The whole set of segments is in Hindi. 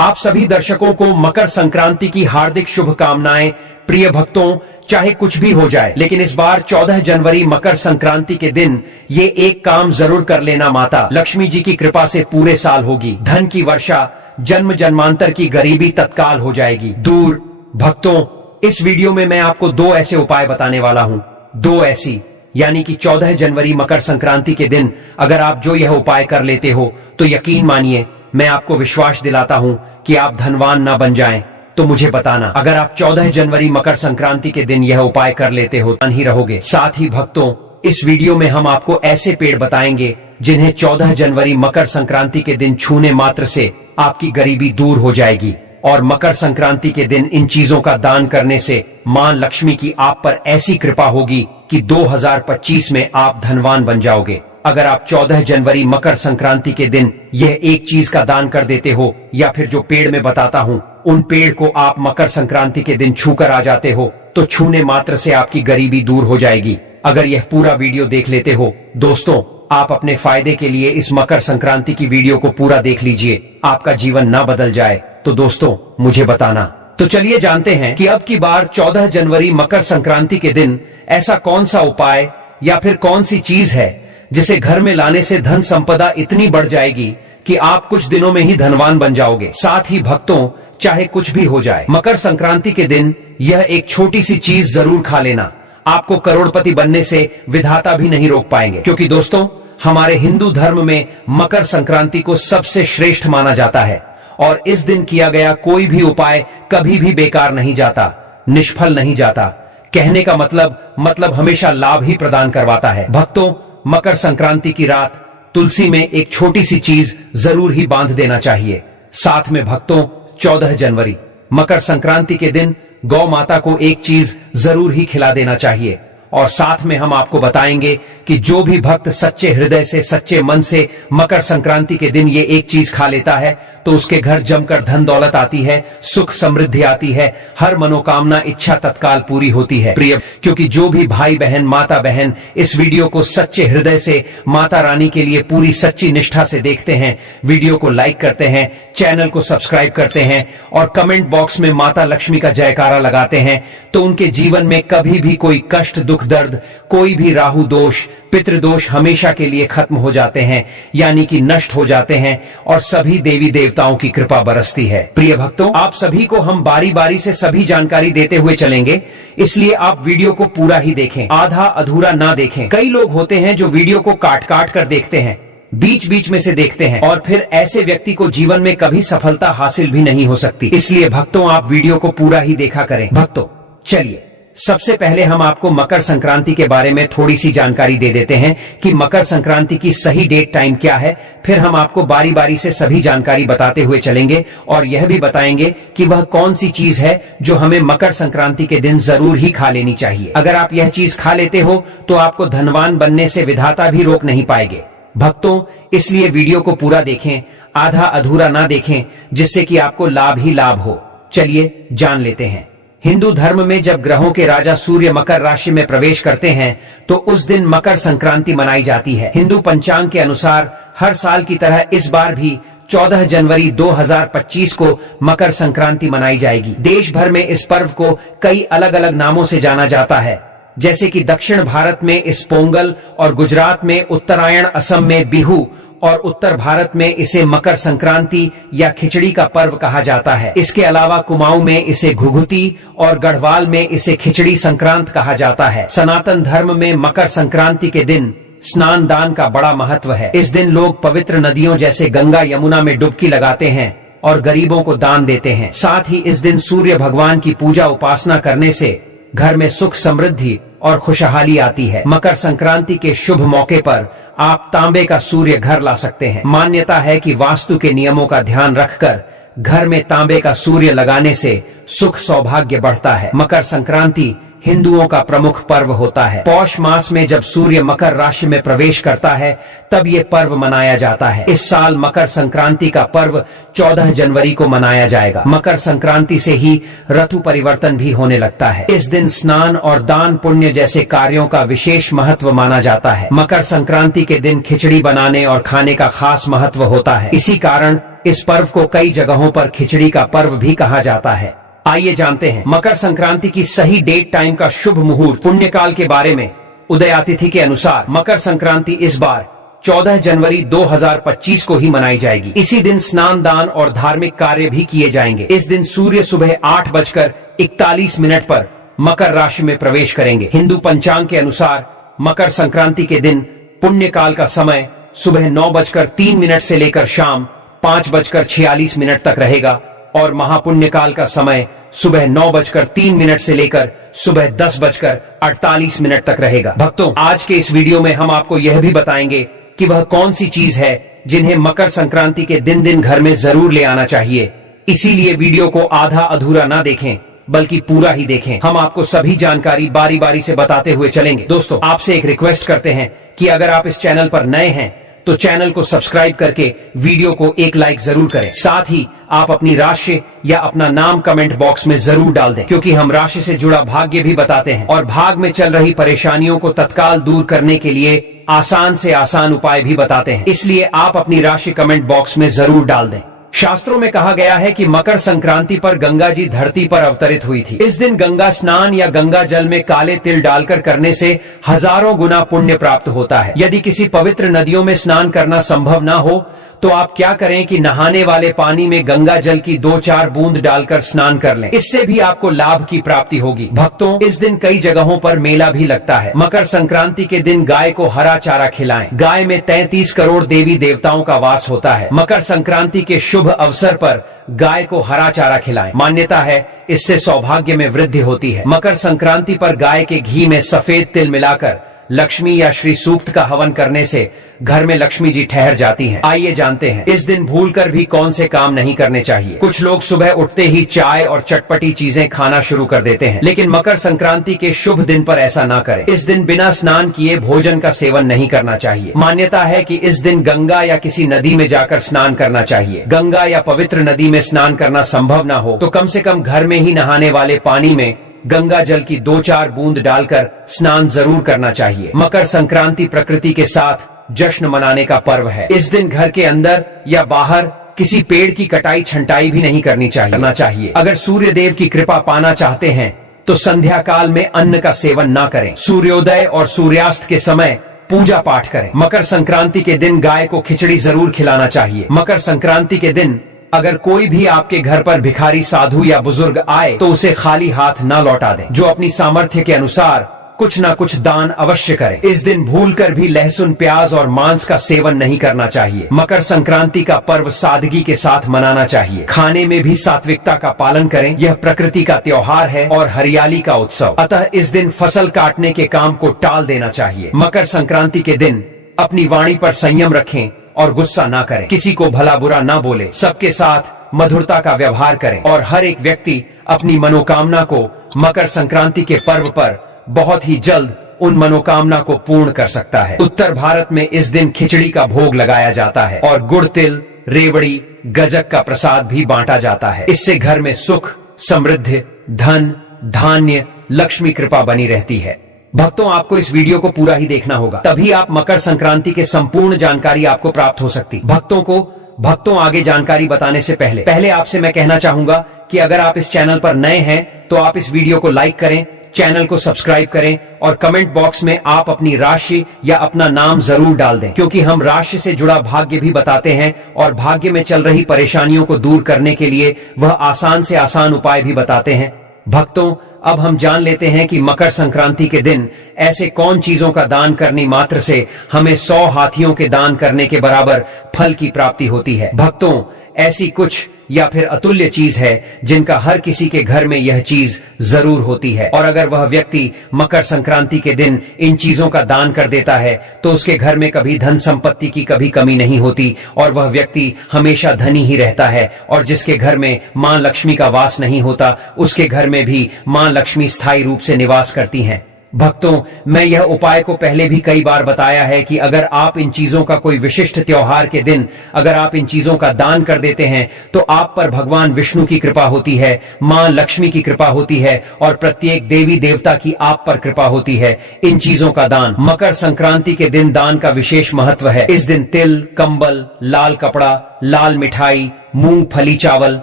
आप सभी दर्शकों को मकर संक्रांति की हार्दिक शुभकामनाएं। प्रिय भक्तों, चाहे कुछ भी हो जाए, लेकिन इस बार 14 जनवरी मकर संक्रांति के दिन ये एक काम जरूर कर लेना। माता लक्ष्मी जी की कृपा से पूरे साल होगी धन की वर्षा, जन्म जन्मांतर की गरीबी तत्काल हो जाएगी दूर। भक्तों, इस वीडियो में मैं आपको दो ऐसे उपाय बताने वाला हूं। दो ऐसी यानी कि 14 जनवरी मकर संक्रांति के दिन अगर आप जो यह उपाय कर लेते हो तो यकीन मानिए, मैं आपको विश्वास दिलाता हूं कि आप धनवान ना बन जाएं। तो मुझे बताना, अगर आप 14 जनवरी मकर संक्रांति के दिन यह उपाय कर लेते हो धन ही रहोगे। साथ ही भक्तों, इस वीडियो में हम आपको ऐसे पेड़ बताएंगे जिन्हें 14 जनवरी मकर संक्रांति के दिन छूने मात्र से आपकी गरीबी दूर हो जाएगी। और मकर संक्रांति के दिन इन चीजों का दान करने से मां लक्ष्मी की आप पर ऐसी कृपा होगी कि 2025 में आप धनवान बन जाओगे। अगर आप 14 जनवरी मकर संक्रांति के दिन यह एक चीज का दान कर देते हो या फिर जो पेड़ में बताता हूं उन पेड़ को आप मकर संक्रांति के दिन छूकर आ जाते हो तो छूने मात्र से आपकी गरीबी दूर हो जाएगी। अगर यह पूरा वीडियो देख लेते हो दोस्तों, आप अपने फायदे के लिए इस मकर संक्रांति की वीडियो को पूरा देख लीजिए, आपका जीवन ना बदल जाए तो दोस्तों मुझे बताना। तो चलिए जानते हैं कि अब की बार 14 जनवरी मकर संक्रांति के दिन ऐसा कौन सा उपाय या फिर कौन सी चीज है जिसे घर में लाने से धन संपदा इतनी बढ़ जाएगी कि आप कुछ दिनों में ही धनवान बन जाओगे। साथ ही भक्तों, चाहे कुछ भी हो जाए, मकर संक्रांति के दिन यह एक छोटी सी चीज जरूर खा लेना। आपको करोड़पति बनने से विधाता भी नहीं रोक पाएंगे, क्योंकि दोस्तों हमारे हिंदू धर्म में मकर संक्रांति को सबसे श्रेष्ठ माना जाता है और इस दिन किया गया कोई भी उपाय कभी भी बेकार नहीं जाता, निष्फल नहीं जाता। कहने का मतलब हमेशा लाभ ही प्रदान करवाता है। भक्तों, मकर संक्रांति की रात तुलसी में एक छोटी सी चीज जरूर ही बांध देना चाहिए। साथ में भक्तों, 14 जनवरी मकर संक्रांति के दिन गौ माता को एक चीज जरूर ही खिला देना चाहिए। और साथ में हम आपको बताएंगे कि जो भी भक्त सच्चे हृदय से, सच्चे मन से मकर संक्रांति के दिन ये एक चीज खा लेता है तो उसके घर जमकर धन दौलत आती है, सुख समृद्धि आती है, हर मनोकामना इच्छा तत्काल पूरी होती है। प्रिय, क्योंकि जो भी भाई बहन, माता बहन इस वीडियो को सच्चे हृदय से माता रानी के लिए पूरी सच्ची निष्ठा से देखते हैं, वीडियो को लाइक करते हैं, चैनल को सब्सक्राइब करते हैं और कमेंट बॉक्स में माता लक्ष्मी का जयकारा लगाते हैं, तो उनके जीवन में कभी भी कोई कष्ट, दुख, दर्द, कोई भी राहु दोष, पितृदोष हमेशा के लिए खत्म हो जाते हैं, यानी कि नष्ट हो जाते हैं और सभी देवी देवताओं की कृपा बरसती है। प्रिय भक्तों, आप सभी को हम बारी बारी से सभी जानकारी देते हुए चलेंगे, इसलिए आप वीडियो को पूरा ही देखें, आधा अधूरा ना देखें। कई लोग होते हैं जो वीडियो को काट काट कर देखते हैं, बीच बीच में से देखते हैं और फिर ऐसे व्यक्ति को जीवन में कभी सफलता हासिल भी नहीं हो सकती। इसलिए भक्तों, आप वीडियो को पूरा ही देखा करें। भक्तों, चलिए सबसे पहले हम आपको मकर संक्रांति के बारे में थोड़ी सी जानकारी दे देते हैं कि मकर संक्रांति की सही डेट टाइम क्या है। फिर हम आपको बारी बारी से सभी जानकारी बताते हुए चलेंगे और यह भी बताएंगे कि वह कौन सी चीज है जो हमें मकर संक्रांति के दिन जरूर ही खा लेनी चाहिए। अगर आप यह चीज खा लेते हो तो आपको धनवान बनने से विधाता भी रोक नहीं पाएंगे। भक्तों, इसलिए वीडियो को पूरा देखें, आधा अधूरा ना देखें, जिससे कि आपको लाभ ही लाभ हो। चलिए जान लेते हैं। हिंदू धर्म में जब ग्रहों के राजा सूर्य मकर राशि में प्रवेश करते हैं तो उस दिन मकर संक्रांति मनाई जाती है। हिंदू पंचांग के अनुसार हर साल की तरह इस बार भी 14 जनवरी 2025 को मकर संक्रांति मनाई जाएगी। देश भर में इस पर्व को कई अलग अलग नामों से जाना जाता है, जैसे कि दक्षिण भारत में इस पोंगल और गुजरात में उत्तरायण, असम में बिहू और उत्तर भारत में इसे मकर संक्रांति या खिचड़ी का पर्व कहा जाता है। इसके अलावा कुमाऊं में इसे घुघुती और गढ़वाल में इसे खिचड़ी संक्रांत कहा जाता है। सनातन धर्म में मकर संक्रांति के दिन स्नान दान का बड़ा महत्व है। इस दिन लोग पवित्र नदियों जैसे गंगा, यमुना में डुबकी लगाते हैं और गरीबों को दान देते हैं। साथ ही इस दिन सूर्य भगवान की पूजा उपासना करने से घर में सुख, समृद्धि और खुशहाली आती है। मकर संक्रांति के शुभ मौके पर आप तांबे का सूर्य घर ला सकते हैं। मान्यता है कि वास्तु के नियमों का ध्यान रखकर घर में तांबे का सूर्य लगाने से सुख, सौभाग्य बढ़ता है। मकर संक्रांति हिंदुओं का प्रमुख पर्व होता है। पौष मास में जब सूर्य मकर राशि में प्रवेश करता है तब ये पर्व मनाया जाता है। इस साल मकर संक्रांति का पर्व 14 जनवरी को मनाया जाएगा। मकर संक्रांति से ही ऋतु परिवर्तन भी होने लगता है। इस दिन स्नान और दान पुण्य जैसे कार्यों का विशेष महत्व माना जाता है। मकर संक्रांति के दिन खिचड़ी बनाने और खाने का खास महत्व होता है। इसी कारण इस पर्व को कई जगहों पर खिचड़ी का पर्व भी कहा जाता है। आइए जानते हैं मकर संक्रांति की सही डेट टाइम का शुभ मुहूर्त पुण्यकाल के बारे में। उदयातिथि के अनुसार मकर संक्रांति इस बार 14 जनवरी 2025 को ही मनाई जाएगी। इसी दिन स्नान दान और धार्मिक कार्य भी किए जाएंगे। इस दिन सूर्य सुबह 8:41 पर मकर राशि में प्रवेश करेंगे। हिंदू पंचांग के अनुसार मकर संक्रांति के दिन पुण्यकाल का समय सुबह 9:03 से लेकर शाम 5:46 तक रहेगा और महापुण्यकाल का समय सुबह 9:03 से लेकर सुबह 10:48 तक रहेगा। भक्तों, आज के इस वीडियो में हम आपको यह भी बताएंगे कि वह कौन सी चीज है जिन्हें मकर संक्रांति के दिन घर में जरूर ले आना चाहिए। इसीलिए वीडियो को आधा अधूरा ना देखें बल्कि पूरा ही देखें। हम आपको सभी जानकारी बारी बारी से बताते हुए चलेंगे। दोस्तों, आपसे एक रिक्वेस्ट करते हैं कि अगर आप इस चैनल पर नए हैं तो चैनल को सब्सक्राइब करके वीडियो को एक लाइक जरूर करें। साथ ही आप अपनी राशि या अपना नाम कमेंट बॉक्स में जरूर डाल दें, क्योंकि हम राशि से जुड़ा भाग्य भी बताते हैं और भाग में चल रही परेशानियों को तत्काल दूर करने के लिए आसान से आसान उपाय भी बताते हैं। इसलिए आप अपनी राशि कमेंट बॉक्स में जरूर डाल दें। शास्त्रों में कहा गया है कि मकर संक्रांति पर गंगा जी धरती पर अवतरित हुई थी। इस दिन गंगा स्नान या गंगा जल में काले तिल डालकर करने से हजारों गुना पुण्य प्राप्त होता है। यदि किसी पवित्र नदियों में स्नान करना संभव ना हो तो आप क्या करें कि नहाने वाले पानी में गंगा जल की 2-4 बूंद डालकर स्नान कर लें। इससे भी आपको लाभ की प्राप्ति होगी। भक्तों, इस दिन कई जगहों पर मेला भी लगता है। मकर संक्रांति के दिन गाय को हरा चारा खिलाएं। गाय में 33 करोड़ देवी देवताओं का वास होता है। मकर संक्रांति के शुभ अवसर पर गाय को हरा चारा खिलाएं। मान्यता है इससे सौभाग्य में वृद्धि होती है। मकर संक्रांति पर गाय के घी में सफेद तिल मिलाकर लक्ष्मी या श्री सूक्त का हवन करने से घर में लक्ष्मी जी ठहर जाती हैं। आइए जानते हैं इस दिन भूलकर भी कौन से काम नहीं करने चाहिए। कुछ लोग सुबह उठते ही चाय और चटपटी चीजें खाना शुरू कर देते हैं, लेकिन मकर संक्रांति के शुभ दिन पर ऐसा ना करें। इस दिन बिना स्नान किए भोजन का सेवन नहीं करना चाहिए। मान्यता है कि इस दिन गंगा या किसी नदी में जाकर स्नान करना चाहिए। गंगा या पवित्र नदी में स्नान करना संभव ना हो तो कम से कम घर में ही नहाने वाले पानी में गंगा जल की 2-4 बूंद डालकर स्नान जरूर करना चाहिए। मकर संक्रांति प्रकृति के साथ जश्न मनाने का पर्व है। इस दिन घर के अंदर या बाहर किसी पेड़ की कटाई छंटाई भी नहीं करना चाहिए। अगर सूर्य देव की कृपा पाना चाहते हैं तो संध्या काल में अन्न का सेवन ना करें। सूर्योदय और सूर्यास्त के समय पूजा पाठ करें। मकर संक्रांति के दिन गाय को खिचड़ी जरूर खिलाना चाहिए। मकर संक्रांति के दिन अगर कोई भी आपके घर पर भिखारी साधु या बुजुर्ग आए तो उसे खाली हाथ न लौटा दें। जो अपनी सामर्थ्य के अनुसार कुछ न कुछ दान अवश्य करें। इस दिन भूलकर भी लहसुन, प्याज और मांस का सेवन नहीं करना चाहिए। मकर संक्रांति का पर्व सादगी के साथ मनाना चाहिए। खाने में भी सात्विकता का पालन करें। यह प्रकृति का त्योहार है और हरियाली का उत्सव। अतः इस दिन फसल काटने के काम को टाल देना चाहिए। मकर संक्रांति के दिन अपनी वाणी पर संयम रखें और गुस्सा ना करें। किसी को भला बुरा ना बोले। सबके साथ मधुरता का व्यवहार करें और हर एक व्यक्ति अपनी मनोकामना को मकर संक्रांति के पर्व पर बहुत ही जल्द उन मनोकामना को पूर्ण कर सकता है। उत्तर भारत में इस दिन खिचड़ी का भोग लगाया जाता है और गुड़, तिल, रेवड़ी, गजक का प्रसाद भी बांटा जाता है। इससे घर में सुख, समृद्धि, धन, धान्य, लक्ष्मी कृपा बनी रहती है। भक्तों, आपको इस वीडियो को पूरा ही देखना होगा, तभी आप मकर संक्रांति के संपूर्ण जानकारी आपको प्राप्त हो सकती। भक्तों आगे जानकारी बताने से पहले आपसे मैं कहना चाहूंगा कि अगर आप इस चैनल पर नए हैं तो आप इस वीडियो को लाइक करें, चैनल को सब्सक्राइब करें और कमेंट बॉक्स में आप अपनी राशि या अपना नाम जरूर डाल दें, क्योंकि हम राशि से जुड़ा भाग्य भी बताते हैं और भाग्य में चल रही परेशानियों को दूर करने के लिए वह आसान से आसान उपाय भी बताते हैं। भक्तों, अब हम जान लेते हैं कि मकर संक्रांति के दिन ऐसे कौन चीजों का दान करने मात्र से हमें 100 हाथियों के दान करने के बराबर फल की प्राप्ति होती है। भक्तों, ऐसी कुछ या फिर अतुल्य चीज है जिनका हर किसी के घर में यह चीज जरूर होती है, और अगर वह व्यक्ति मकर संक्रांति के दिन इन चीजों का दान कर देता है तो उसके घर में कभी धन संपत्ति की कभी कमी नहीं होती और वह व्यक्ति हमेशा धनी ही रहता है। और जिसके घर में मां लक्ष्मी का वास नहीं होता उसके घर में भी मां लक्ष्मी स्थायी रूप से निवास करती हैं। भक्तों, मैं यह उपाय को पहले भी कई बार बताया है कि अगर आप इन चीजों का कोई विशिष्ट त्योहार के दिन अगर आप इन चीजों का दान कर देते हैं तो आप पर भगवान विष्णु की कृपा होती है, मां लक्ष्मी की कृपा होती है और प्रत्येक देवी देवता की आप पर कृपा होती है। इन चीजों का दान मकर संक्रांति के दिन दान का विशेष महत्व है। इस दिन तिल, कंबल, लाल कपड़ा, लाल मिठाई, मूंगफली चावल,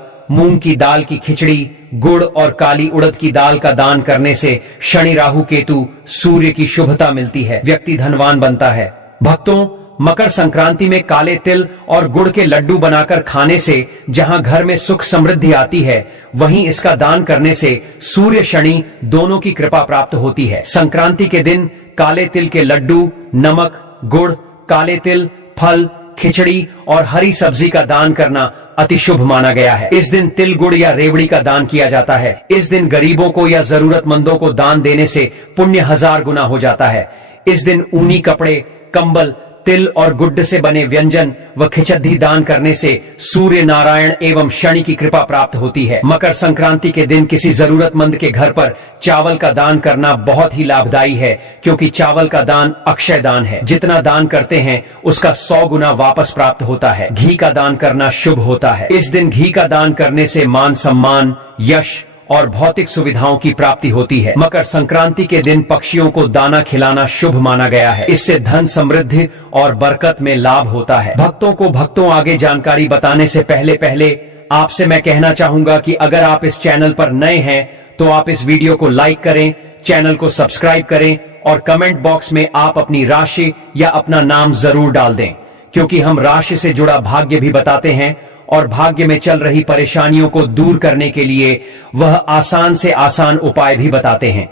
मूंग की दाल की खिचड़ी, गुड़ और काली उड़द की दाल का दान करने से शनि, राहु, केतु, सूर्य की शुभता मिलती है, व्यक्ति धनवान बनता है। भक्तों, मकर संक्रांति में काले तिल और गुड़ के लड्डू बनाकर खाने से जहां घर में सुख समृद्धि आती है, वहीं इसका दान करने से सूर्य, शनि दोनों की कृपा प्राप्त होती है। संक्रांति के दिन काले तिल के लड्डू, नमक, गुड़, काले तिल, फल, खिचड़ी और हरी सब्जी का दान करना अति शुभ माना गया है। इस दिन तिल, गुड़ या रेवड़ी का दान किया जाता है। इस दिन गरीबों को या जरूरतमंदों को दान देने से पुण्य 1000 गुना हो जाता है। इस दिन ऊनी कपड़े, कंबल, तिल और गुड़ से बने व्यंजन व खिचड़ी दान करने से सूर्य, नारायण एवं शनि की कृपा प्राप्त होती है। मकर संक्रांति के दिन किसी जरूरतमंद के घर पर चावल का दान करना बहुत ही लाभदायी है, क्योंकि चावल का दान अक्षय दान है। जितना दान करते हैं उसका 100 गुना वापस प्राप्त होता है। घी का दान करना शुभ होता है। इस दिन घी का दान करने से मान सम्मान, यश और भौतिक सुविधाओं की प्राप्ति होती है। मकर संक्रांति के दिन पक्षियों को दाना खिलाना शुभ माना गया है। इससे धन, समृद्धि और बरकत में लाभ होता है। भक्तों आगे जानकारी बताने से पहले आपसे मैं कहना चाहूंगा कि अगर आप इस चैनल पर नए हैं तो आप इस वीडियो को लाइक करें, चैनल को सब्सक्राइब करें और कमेंट बॉक्स में आप अपनी राशि या अपना नाम जरूर डाल दें, क्योंकि हम राशि से जुड़ा भाग्य भी बताते हैं और भाग्य में चल रही परेशानियों को दूर करने के लिए वह आसान से आसान उपाय भी बताते हैं।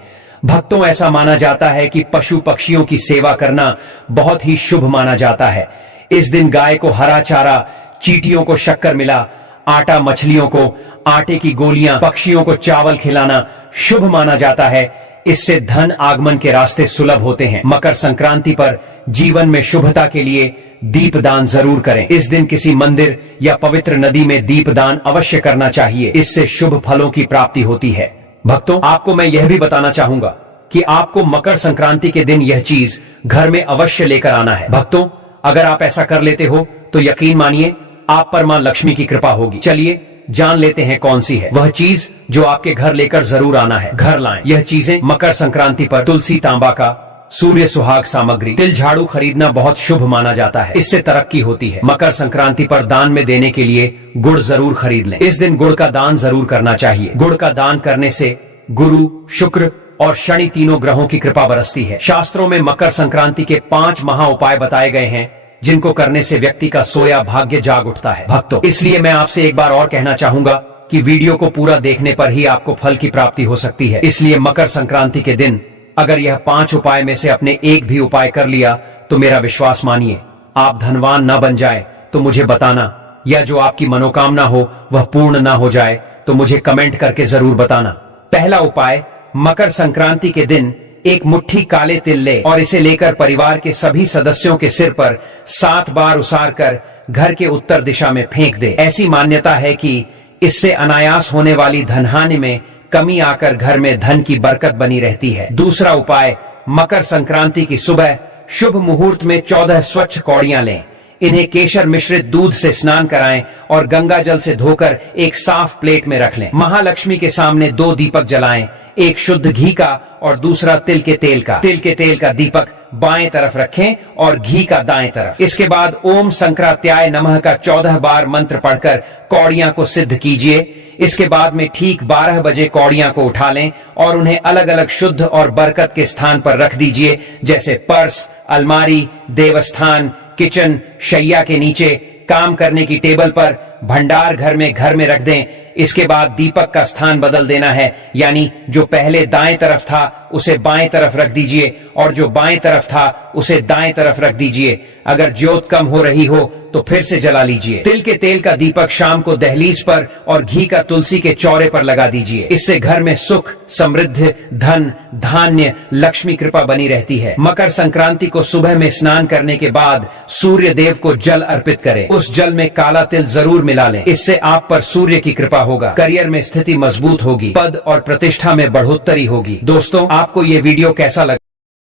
भक्तों, ऐसा माना जाता है कि पशु पक्षियों की सेवा करना बहुत ही शुभ माना जाता है। इस दिन गाय को हरा चारा, चींटियों को शक्कर मिला, आटा, मछलियों को आटे की गोलियां, पक्षियों को चावल खिलाना शुभ माना जाता है। इससे धन आगमन के रास्ते सुलभ होते हैं। मकर संक्रांति पर जीवन में शुभता के लिए दीपदान जरूर करें। इस दिन किसी मंदिर या पवित्र नदी में दीपदान अवश्य करना चाहिए। इससे शुभ फलों की प्राप्ति होती है। भक्तों, आपको मैं यह भी बताना चाहूंगा कि आपको मकर संक्रांति के दिन यह चीज घर में अवश्य लेकर आना है। भक्तों, अगर आप ऐसा कर लेते हो तो यकीन मानिए आप पर मां लक्ष्मी की कृपा होगी। चलिए जान लेते हैं कौन सी है वह चीज जो आपके घर लेकर जरूर आना है। घर लाएं। यह चीजें मकर संक्रांति पर तुलसी, तांबा का सूर्य सुहाग सामग्री, तिल, झाड़ू खरीदना बहुत शुभ माना जाता है। इससे तरक्की होती है। मकर संक्रांति पर दान में देने के लिए गुड़ जरूर खरीद लें। इस दिन गुड़ का दान जरूर करना चाहिए। गुड़ का दान करने से गुरु, शुक्र और शनि तीनों ग्रहों की कृपा बरसती है। शास्त्रों में मकर संक्रांति के 5 महा उपाय बताए गए हैं, जिनको करने से व्यक्ति का सोया भाग्य जाग उठता है। भक्तों, इसलिए मैं आपसे एक बार और कहना चाहूंगा कि वीडियो को पूरा देखने पर ही आपको फल की प्राप्ति हो सकती है। इसलिए मकर संक्रांति के दिन अगर यह 5 उपाय में से अपने एक भी उपाय कर लिया तो मेरा विश्वास मानिए आप धनवान न बन जाए तो मुझे बताना, या जो आपकी मनोकामना हो वह पूर्ण ना हो जाए तो मुझे कमेंट करके जरूर बताना। पहला उपाय, मकर संक्रांति के दिन एक मुट्ठी काले तिल ले और इसे लेकर परिवार के सभी सदस्यों के सिर पर 7 बार उसार कर घर के उत्तर दिशा में फेंक दे। ऐसी मान्यता है कि इससे अनायास होने वाली धनहानि में कमी आकर घर में धन की बरकत बनी रहती है। दूसरा उपाय, मकर संक्रांति की सुबह शुभ मुहूर्त में 14 स्वच्छ कौड़ियां लें। इन्हें केशर मिश्रित दूध से स्नान कराएं और गंगा जल से धोकर एक साफ प्लेट में रख लें। महालक्ष्मी के सामने 2 दीपक जलाएं, एक शुद्ध घी का और दूसरा तिल के तेल का। तिल के तेल का दीपक बाएं तरफ रखें और घी का दाएं तरफ। इसके बाद ओम संक्रांत्याय नमः का 14 बार मंत्र पढ़कर कौड़ियां को सिद्ध कीजिए। इसके बाद में ठीक 12 बजे कौड़ियां को उठा लें और उन्हें अलग अलग शुद्ध और बरकत के स्थान पर रख दीजिए, जैसे पर्स, अलमारी, देवस्थान, किचन, शैया के नीचे, काम करने की टेबल पर, भंडार घर में रख दें। इसके बाद दीपक का स्थान बदल देना है, यानी जो पहले दाएं तरफ था उसे बाएं तरफ रख दीजिए और जो बाएं तरफ था उसे दाएं तरफ रख दीजिए। अगर ज्योत कम हो रही हो तो फिर से जला लीजिए। तिल के तेल का दीपक शाम को दहलीज पर और घी का तुलसी के चौरे पर लगा दीजिए। इससे घर में सुख, समृद्धि, धन, धान्य, लक्ष्मी कृपा बनी रहती है। मकर संक्रांति को सुबह में स्नान करने के बाद सूर्य देव को जल अर्पित करें। उस जल में काला तिल जरूर मिलाएं। मिला लें। इससे आप पर सूर्य की कृपा होगा, करियर में स्थिति मजबूत होगी, पद और प्रतिष्ठा में बढ़ोतरी होगी। दोस्तों, आपको ये वीडियो कैसा लगा?